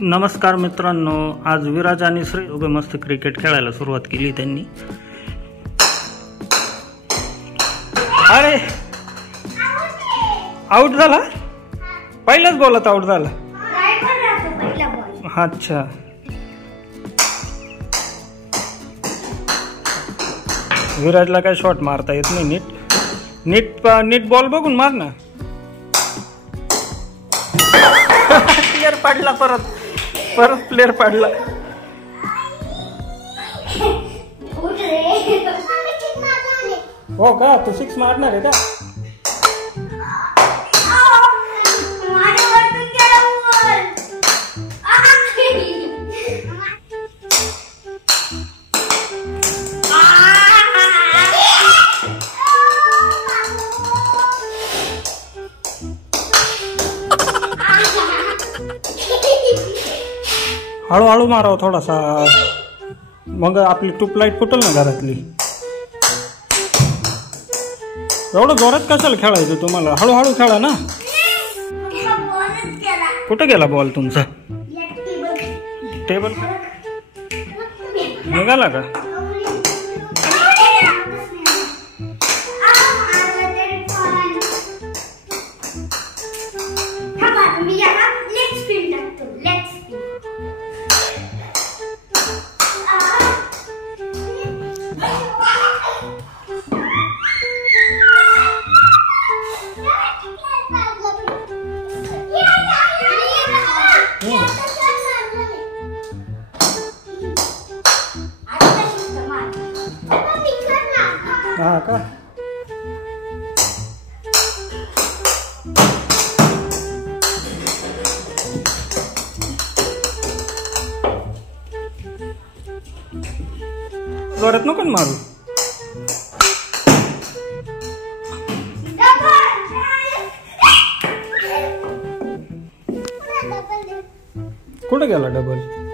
नमस्कार मित्रांनो, आज विराज आणि श्री दोघे मस्त क्रिकेट खेळायला सुरुवात केली त्यांनी। अरे आउट झाला, पहिल्याच बॉलात आउट झाला। अच्छा, विराजला काय शॉट मारता येत नाही नीट नीट बॉल बघून मार ना। प्लेयर पडला, परत प्लेयर पडला। हो का, तू 6 मारणार आहे का? हळूहळू माराव थोडासा, मग आपली ट्यूबलाईट फुटल ना घरातली। एवढं जोरात कशाला खेळायचं तुम्हाला, हळूहळू खेळा ना। कुठं गेला बॉल तुमचा? टेबल निघाला का? हाँ का जोरात नको मारू। कुठं गेला डबल?